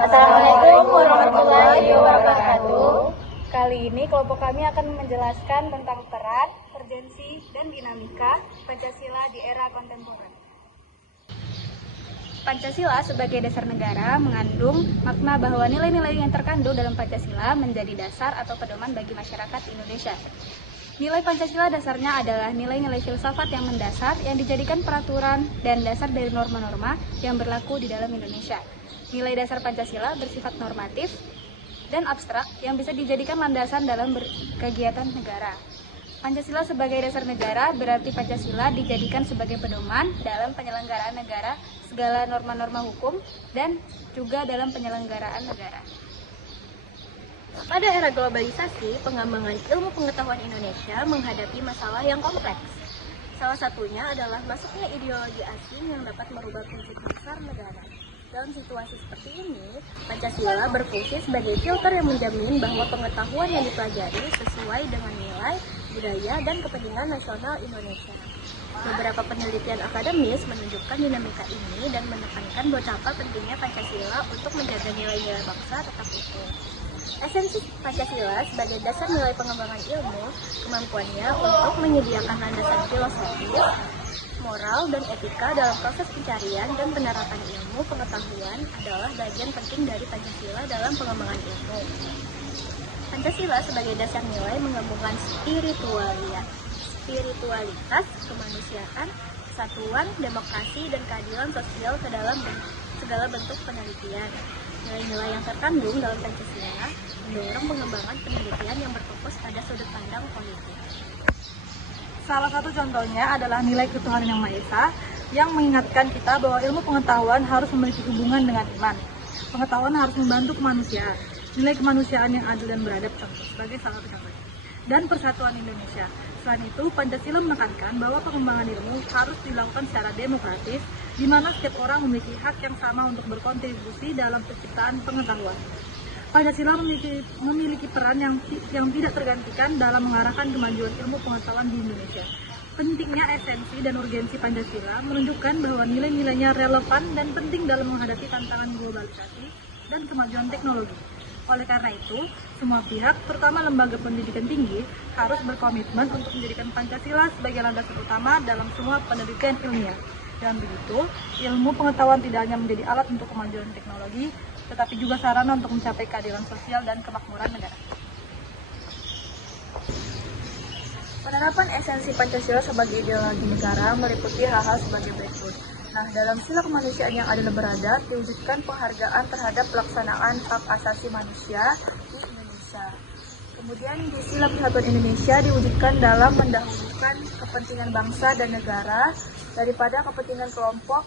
Assalamualaikum warahmatullahi wabarakatuh. Kali ini kelompok kami akan menjelaskan tentang peran, urgensi, dan dinamika Pancasila di era kontemporer. Pancasila sebagai dasar negara mengandung makna bahwa nilai-nilai yang terkandung dalam Pancasila menjadi dasar atau pedoman bagi masyarakat Indonesia. Nilai Pancasila dasarnya adalah nilai-nilai filsafat yang mendasar yang dijadikan peraturan dan dasar dari norma-norma yang berlaku di dalam Indonesia. Nilai dasar Pancasila bersifat normatif dan abstrak yang bisa dijadikan landasan dalam kegiatan negara. Pancasila sebagai dasar negara berarti Pancasila dijadikan sebagai pedoman dalam penyelenggaraan negara, segala norma-norma hukum, dan juga dalam penyelenggaraan negara. Pada era globalisasi, pengembangan ilmu pengetahuan Indonesia menghadapi masalah yang kompleks. Salah satunya adalah masuknya ideologi asing yang dapat merubah prinsip dasar negara. Dalam situasi seperti ini, Pancasila berfungsi sebagai filter yang menjamin bahwa pengetahuan yang dipelajari sesuai dengan nilai, budaya, dan kepentingan nasional Indonesia. Beberapa penelitian akademis menunjukkan dinamika ini dan menekankan betapa pentingnya Pancasila untuk menjaga nilai-nilai bangsa tetap utuh. Esensi Pancasila sebagai dasar nilai pengembangan ilmu, kemampuannya untuk menyediakan landasan filosofis, moral, dan etika dalam proses pencarian dan penerapan ilmu pengetahuan adalah bagian penting dari Pancasila dalam pengembangan ilmu. Pancasila sebagai dasar nilai menggabungkan spiritualitas, kemanusiaan, kesatuan, demokrasi, dan keadilan sosial ke dalam segala bentuk penelitian. Nilai-nilai yang terkandung dalam Pancasila mendorong pengembangan penelitian yang berfokus pada sudut pandang politik. Salah satu contohnya adalah nilai ketuhanan yang Maha Esa yang mengingatkan kita bahwa ilmu pengetahuan harus memiliki hubungan dengan iman. Pengetahuan harus membantu kemanusiaan. Nilai kemanusiaan yang adil dan beradab sebagai salah satu contohnya. Dan persatuan Indonesia. Selain itu, Pancasila menekankan bahwa pengembangan ilmu harus dilakukan secara demokratis, di mana setiap orang memiliki hak yang sama untuk berkontribusi dalam penciptaan pengetahuan. Pancasila memiliki peran yang tidak tergantikan dalam mengarahkan kemajuan ilmu pengetahuan di Indonesia. Pentingnya esensi dan urgensi Pancasila menunjukkan bahwa nilai-nilainya relevan dan penting dalam menghadapi tantangan globalisasi dan kemajuan teknologi. Oleh karena itu, semua pihak, terutama lembaga pendidikan tinggi, harus berkomitmen untuk menjadikan Pancasila sebagai landasan utama dalam semua penelitian ilmiah. Dan begitu, ilmu pengetahuan tidak hanya menjadi alat untuk kemajuan teknologi, tetapi juga sarana untuk mencapai keadilan sosial dan kemakmuran negara. Penerapan esensi Pancasila sebagai ideologi negara meliputi hal-hal sebagai berikut. Dalam sila kemanusiaan yang adil dan beradab, diwujudkan penghargaan terhadap pelaksanaan hak asasi manusia di Indonesia. Kemudian di sila persatuan Indonesia diwujudkan dalam mendahulukan kepentingan bangsa dan negara daripada kepentingan kelompok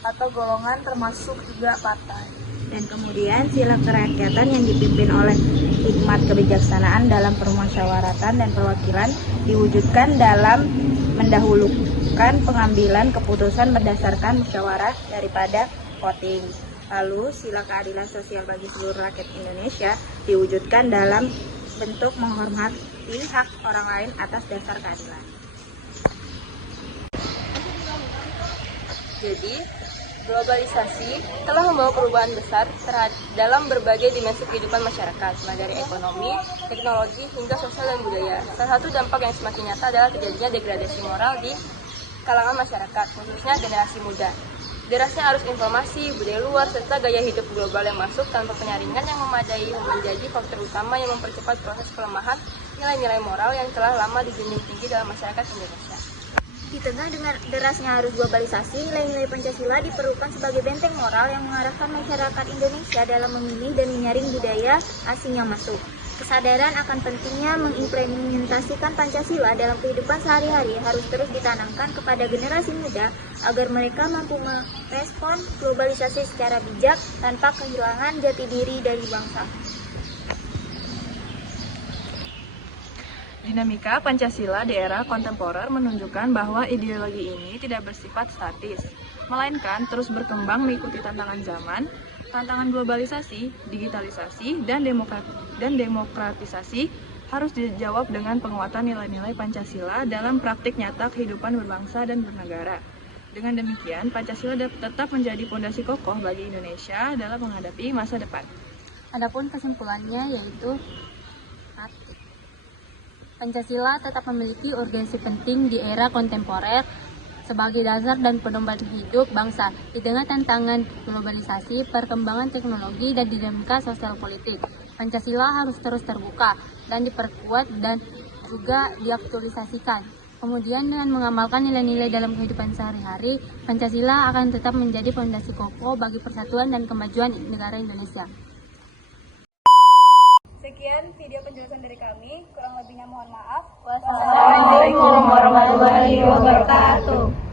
atau golongan termasuk juga partai. Dan kemudian sila kerakyatan yang dipimpin oleh hikmat kebijaksanaan dalam permusyawaratan dan perwakilan diwujudkan dalam mendahulukan pengambilan keputusan berdasarkan musyawarah daripada voting. Lalu sila keadilan sosial bagi seluruh rakyat Indonesia diwujudkan dalam bentuk menghormati hak orang lain atas dasar keadilan. Jadi, globalisasi telah membawa perubahan besar dalam berbagai dimensi kehidupan masyarakat, mulai dari ekonomi, teknologi, hingga sosial dan budaya. Salah satu dampak yang semakin nyata adalah terjadinya degradasi moral di kalangan masyarakat, khususnya generasi muda. Derasnya arus informasi, budaya luar, serta gaya hidup global yang masuk tanpa penyaringan yang memadai menjadi faktor utama yang mempercepat proses pelemahan nilai-nilai moral yang telah lama dijunjung tinggi dalam masyarakat Indonesia. Di tengah dengan derasnya arus globalisasi, nilai-nilai Pancasila diperlukan sebagai benteng moral yang mengarahkan masyarakat Indonesia dalam memilih dan menyaring budaya asing yang masuk. Kesadaran akan pentingnya mengimplementasikan Pancasila dalam kehidupan sehari-hari harus terus ditanamkan kepada generasi muda agar mereka mampu merespon globalisasi secara bijak tanpa kehilangan jati diri dari bangsa. Dinamika Pancasila di era kontemporer menunjukkan bahwa ideologi ini tidak bersifat statis, melainkan terus berkembang mengikuti tantangan zaman, tantangan globalisasi, digitalisasi, dan demokratisasi harus dijawab dengan penguatan nilai-nilai Pancasila dalam praktik nyata kehidupan berbangsa dan bernegara. Dengan demikian, Pancasila tetap menjadi fondasi kokoh bagi Indonesia dalam menghadapi masa depan. Adapun kesimpulannya yaitu Pancasila tetap memiliki urgensi penting di era kontemporer sebagai dasar dan pedoman hidup bangsa di tengah tantangan globalisasi, perkembangan teknologi, dan dinamika sosial politik. Pancasila harus terus terbuka dan diperkuat dan juga diaktualisasikan. Kemudian dengan mengamalkan nilai-nilai dalam kehidupan sehari-hari, Pancasila akan tetap menjadi fondasi kokoh bagi persatuan dan kemajuan negara Indonesia. Sekian video penjelasan dari kami, kurang lebihnya mohon maaf. Wassalamualaikum warahmatullahi wabarakatuh.